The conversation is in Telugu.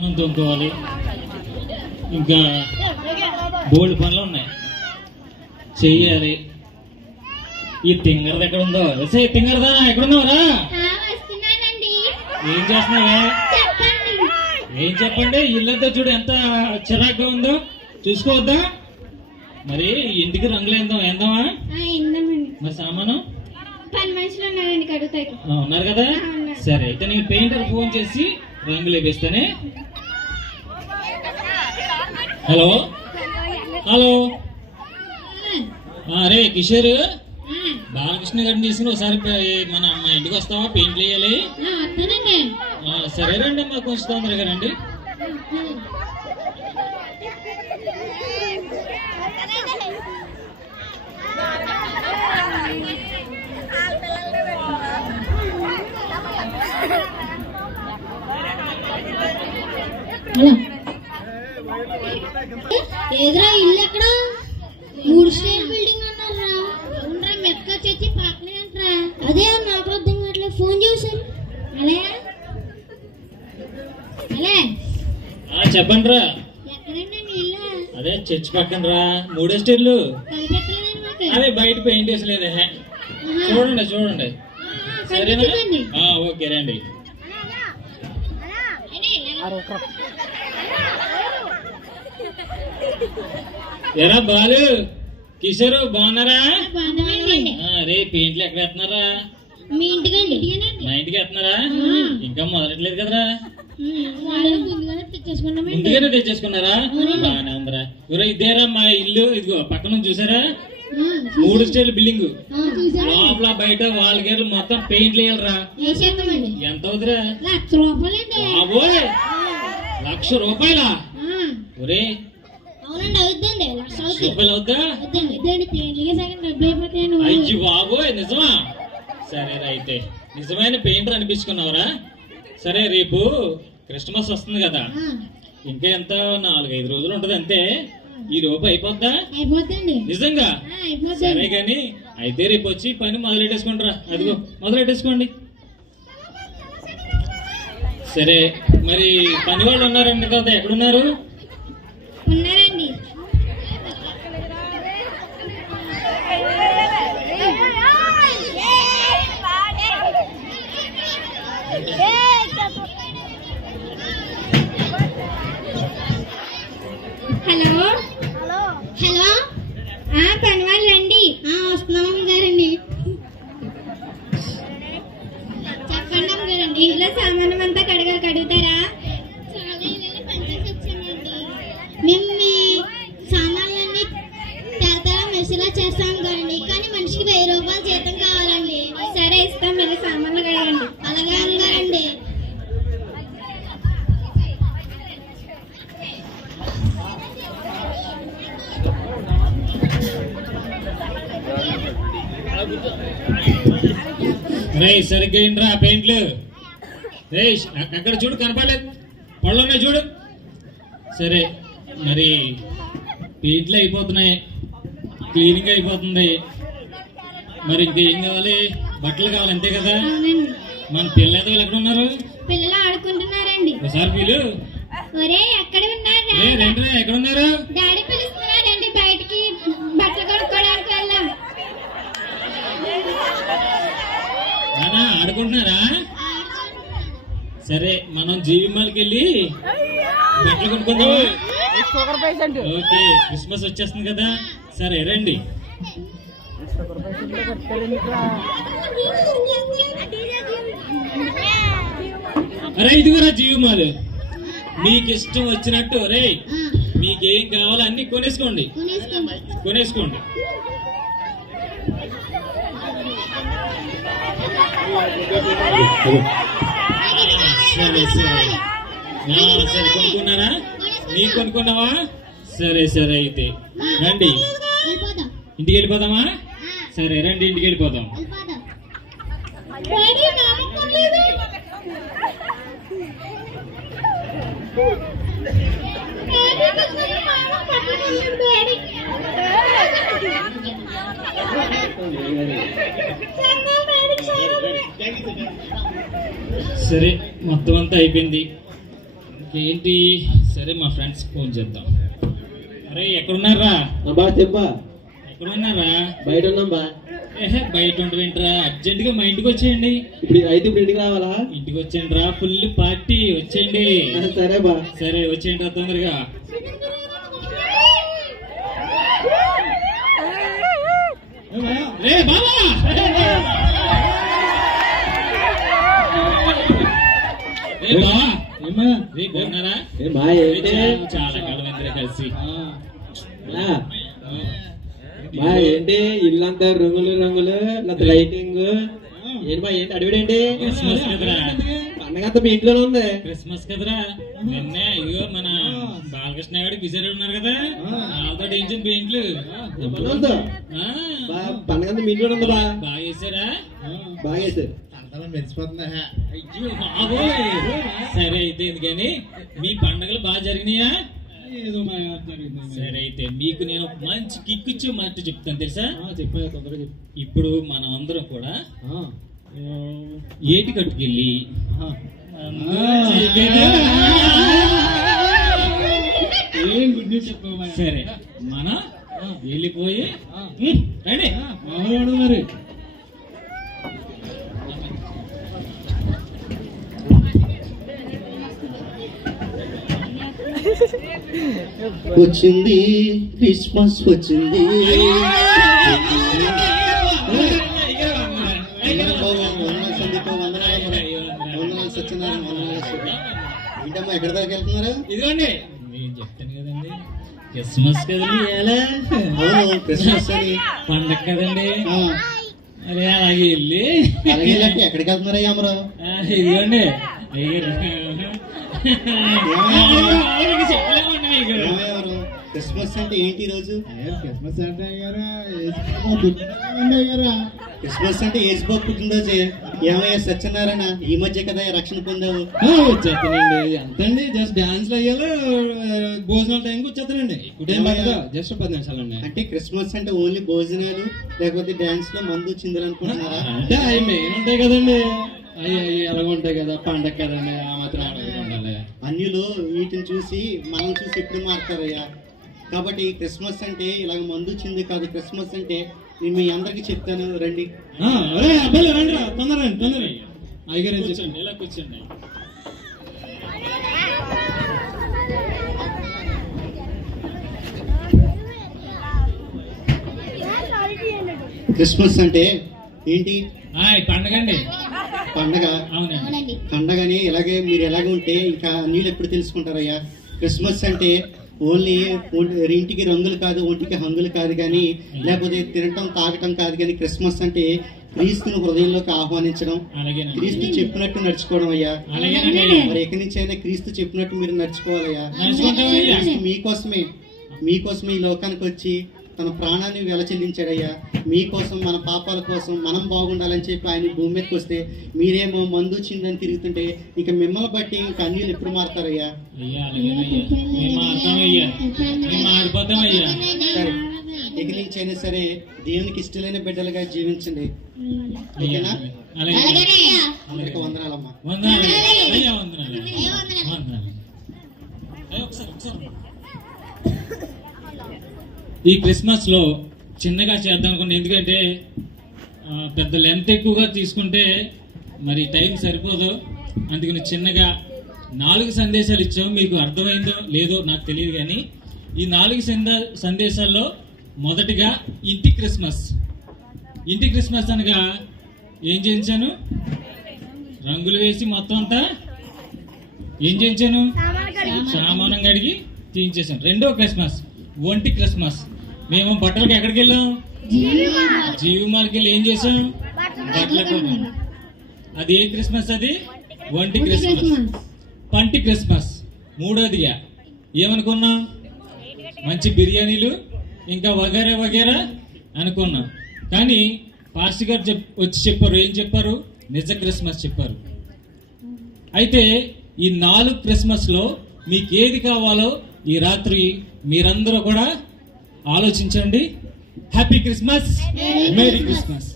తోముకోవాలి. ఇంకా బోల్డ్ పనులు ఉన్నాయి చెయ్యాలి. ఈ తింగరది ఎక్కడ ఉందో తింగరదా ఎక్కడున్నావరా? ఏం చేస్తున్నావే? ఏం చెప్పండి. ఇల్లంతా చూడు ఎంత చిరాగ్గా ఉందో, చూసుకోవద్దా? మరి ఇంటికి రంగులు ఏందామా? మరి సామాను ఉన్నారు కదా. సరే అయితే నేను పెయింటర్ ఫోన్ చేసి రంగులు వేపిస్తానే. హలో హలో అరే కిషోర్, బాలకృష్ణ గారిని తీసుకుని ఒకసారి మా ఇంటికి వస్తావా? పెయింట్లు వేయాలి. సరే రండి అమ్మా, కొంచెం తొందరగా రండి. ఏదరా ఇల్లు ఎక్కడ? 3 స్టేర్ బిల్డింగ్ అన్నారా? అవునరా, మెక్క చచ్చి పక్కనే అంటరా. అదే నాకు అర్థం కావట్లేదు. ఫోన్ చేశాను. చెప్పండి రా. ఎక్కడండి మీ ఇల్లు? అదే చర్చి పక్కన రా, 3 స్టేర్లు. అదే బయట పెయింట్ వేసలేదే. చూడండి చూడండి. సరేనా? ఓకే రండి. ఎరా బాలు, కిషోర్ బాగున్నారా? రే పెయింట్లు ఎక్కడ వేస్తున్నారా? మీ ఇంటికండి. మా ఇంటికి వేస్తున్నారా? ఇంకా మొదలట్లేదు కదరా? ముందుగానే తెచ్చేసుకున్నారా? బాగానే ఉందరా. ఇదేరా మా ఇల్లు. ఇదిగో పక్కన చూసారా? 3 స్టేర్ల బిల్డింగ్. లోపల బయట వాల్ గేర్లు మొత్తం పెయింట్లు వేయాలరా. ఎంత అవుతురా? 1,00,000 రూపాయలండి. బాబోయ్, 1,00,000 రూపాయలా? ఒరే అవునండి, అవుద్దండి. 1,00,000 రూపాయలు అవుద్దా? అయ్యి బాబోయ్, నిజమా? సరేరా, అయితే నిజమైన పెయింటర్ అనిపించుకున్నావురా. సరే, రేపు క్రిస్మస్ వస్తుంది కదా, ఇంకా ఎంత 4-5 రోజులు ఉంటది అంతే. ఈ లోపు అయిపోద్దా? నిజంగా? సరే గాని అయితే రేపు వచ్చి పని మొదలెట్టేసుకుంటారా. అదిగో మొదలెట్టేసుకోండి. సరే, మరి పని వాళ్ళు ఉన్నారండి కదా, ఎక్కడున్నారు? ఉన్నారండి. హలో హలో పని వాళ్ళు రండి. వస్తున్నాం గారండి. చెప్పండి అమ్మగారండి. ఇంట్లో సామానం అంతా కడుగుతారా? మేము మీ సామాన్లన్నీ తేతారా మెస్సులా చేస్తాం కదండి, కానీ మనిషికి 1000 రూపాయలు జీతం కావాలండి. సరే, ఇస్తాం. మీరు సామాన్లు కడగండి. అలాగే అమ్మగారండి. సరిగ్గా ఏంట్రా పెయింట్లు? అక్కడ చూడు, కనపడలేదు. పళ్ళు ఉన్నాయి చూడు. సరే, మరి పెయింట్లు అయిపోతున్నాయి, క్లీనింగ్ అయిపోతుంది. మరి ఇంకేం కావాలి? బట్టలు కావాలి, అంతే కదా? మన పిల్లలు ఎక్కడ ఉన్నారు? పిల్లలు ఆడుకుంటున్నారండి. ఒకసారి పిలు. ఒరే, ఎక్కడ ఉన్నారు? రండి, ఎక్కడ ఉన్నారు? డాడీ పిలుస్తున్నారండి. బయటికి బట్టలు కొనుక్కోవడానికి వెళ్ళాం. ఆడుకుంటున్నారా? సరే, మనం జీవిమాలకి వెళ్ళి బట్టలు కొనుక్కుందామా? ఓకే, క్రిస్మస్ వచ్చేస్తుంది కదా. సరే రండి. అరే ఇదిగోరా జీవిమాలు. మీకు ఇష్టం వచ్చినట్టు రే, మీకేం కావాలో అన్ని కొనేసుకోండి. సరే కొనుక్కున్నారా? నీకు కొనుక్కున్నావా? సరే అయితే రండి. ఇంటికి వెళ్ళిపోదామా? సరే రండి, ఇంటికి వెళ్ళిపోదాం. సరే మొత్తం అంతా అయిపోయింది. ఏంటి సరే మా ఫ్రెండ్స్ ఫోన్ చేద్దాం. అరే ఎక్కడున్నారా? బా చెప్పా, ఎక్కడున్నారా? బయట ఉన్నాం బా. బయట ఉంటుంటరా, అర్జెంట్ గా మా ఇంటికి వచ్చేయండి. ఇప్పుడు ఇంటికి రావాలా? ఇంటికి వచ్చేయండి రా, ఫుల్ పార్టీ, వచ్చేయండి. సరే బా. సరే వచ్చేయండి రా తొందరగా. రే బాబా, రే బావా, రే బాగున్నారా? చాలా కాలం అందరూ కలిసి. బా ఏంటి ఇల్లంతా రంగులు రంగులు లైటింగ్ ఏంటి బా? ఏంటి అడివిడేంటి? క్రిస్మస్ కదరా, పండగంతా మీ ఇంట్లోనే ఉంది. క్రిస్మస్ కదరా. నిన్నే ఇదిగో మన బాలకృష్ణ గారు బిజారు ఉన్నారు కదా, వాళ్ళతో టెన్షన్ పెయింట్లు. పండగంతా మీ ఇంట్లోనే ఉంది బా. బాగా చేశారా? బాగా చేశారు. అయ్యో బాబోయ్. సరే అయితే ఎందుకని మీ పండగలు బాగా జరిగినాయా? సరే అయితే మీకు నేను మంచి కిక్ ఇచ్చి మాట చెప్తాను తెలుసా? చెప్పా తొందరగా చెప్పు. ఇప్పుడు మనం అందరం కూడా ఏటి కట్టుకెళ్ళి సరే మనం వెళ్ళిపోయి రండి మరి వచ్చింది క్రిస్మస్ వచ్చింది. ఏంటమ్మా ఎక్కడ దాకా వెళ్తున్నారు? ఇదిగోండి నేను చెప్తాను కదండి, క్రిస్మస్ కదండి ఎలా. అవును క్రిస్మస్ అని పండగ కదండి. అరే అలాగే వెళ్ళి అలాగే ఎక్కడికి వెళ్తున్నారా అమరావు? ఇదిగోండి క్రిస్మస్ అంటే ఏంటి ఈ రోజు? క్రిస్మస్ అంటే క్రిస్మస్ అంటే యేసుబాబు పుట్టినరోజే. ఏమయ్యా సత్యనారాయణ, ఈ మధ్య కదా రక్షణ పొందావు? వచ్చేస్తానండి. ఎంతండి జస్ట్ డాన్స్ అయ్యాలో భోజనాల టైంకి వచ్చేస్తానండి. జస్ట్ 10 నిమిషాలండి. అంటే క్రిస్మస్ అంటే ఓన్లీ భోజనాలు లేకపోతే డాన్స్ లో మందు చిందలు అనుకుంటున్నారా? అంటే అవి మెయిన్ ఉంటాయి కదండి, అవి ఎలాగ ఉంటాయి కదా, పండగ కదండి, ఆ మాత్రం ఆడగా ఉండాలి. అన్యులు వీటిని చూసి మనం చూసి ఎప్పుడు మారుతారయ్యా. కాబట్టి క్రిస్మస్ అంటే ఇలాగ మందు చింది కాదు. క్రిస్మస్ అంటే నేను మీ అందరికి చెప్తాను, రండి. అబ్బాయి రండి రా, తొందర అయ్యగారు కూర్చోండి, ఇలా కూర్చోండి. క్రిస్మస్ అంటే ఏంటి? పండగ అండి. పండగ. అవునండి. పండగని ఇలాగే మీరు ఎలాగ ఉంటే ఇంకా అన్యులు ఎప్పుడు తెలుసుకుంటారయ్యా. క్రిస్మస్ అంటే ఓన్లీ ఇంటికి రంగులు కాదు, ఒంటికి హంగులు కాదు, కానీ లేకపోతే తినటం తాగటం కాదు, కానీ క్రిస్మస్ అంటే క్రీస్తుని హృదయంలోకి ఆహ్వానించడం, క్రీస్తు చెప్పినట్టు నడుచుకోవడం అయ్యా. మరి ఎక్కడి నుంచి అయినా క్రీస్తు చెప్పినట్టు మీరు నడుచుకోవాలయ్యా. మీకోసమే ఈ లోకానికి వచ్చి తన ప్రాణాన్ని వెలచెల్లించాడయ్యా. మీకోసం, మన పాపాల కోసం మనం బాగుండాలని చెప్పి ఆయన భూమి మీదకి వస్తే మీరేమో మందు చిందని తిరుగుతుంటే ఇక మిమ్మల్ని బట్టి ఇంకా అన్యులు ఎప్పుడు మారుతారయ్యా. సరే, ఇక నుంచి అయినా సరే దేవునికి ఇష్టమైన బిడ్డలుగా జీవించండి. ఓకేనా? అందరికి వందనాలమ్మా. ఈ క్రిస్మస్ లో చిన్నగా చేద్దాం అనుకున్నా, ఎందుకంటే పెద్ద లెంత్ ఎక్కువగా తీసుకుంటే మరి టైం సరిపోదు. అందుకని చిన్నగా 4 సందేశాలు ఇచ్చాం. మీకు అర్థమైందో లేదో నాకు తెలియదు, కానీ ఈ 4 సందేశాల్లో మొదటిగా ఇంటి క్రిస్మస్. ఇంటి క్రిస్మస్ అనగా ఏం చేయించాను? రంగులు వేసి మొత్తం అంతా ఏం చేయించాను? సామానం కడిగి తీయించేసాను. రెండో క్రిస్మస్ ఒంటి క్రిస్మస్. మేము బట్టలకి ఎక్కడికి వెళ్ళాం? జీవిమాలకి వెళ్ళి ఏం చేసాం? బట్టలకు. అది ఏ క్రిస్మస్? అది ఒంటి క్రిస్మస్. పంటి క్రిస్మస్ మూడోదిగా ఏమనుకున్నాం? మంచి బిర్యానీలు ఇంకా వగేరా వగేరా అనుకున్నాం. కానీ పాస్టర్ గారు వచ్చి చెప్పారు, ఏం చెప్పారు? నిజ క్రిస్మస్ చెప్పారు. అయితే ఈ 4 క్రిస్మస్ లో మీకు ఏది కావాలో ఈ రాత్రి మీరందరూ కూడా ఆలోచించండి. Happy Christmas, merry Christmas.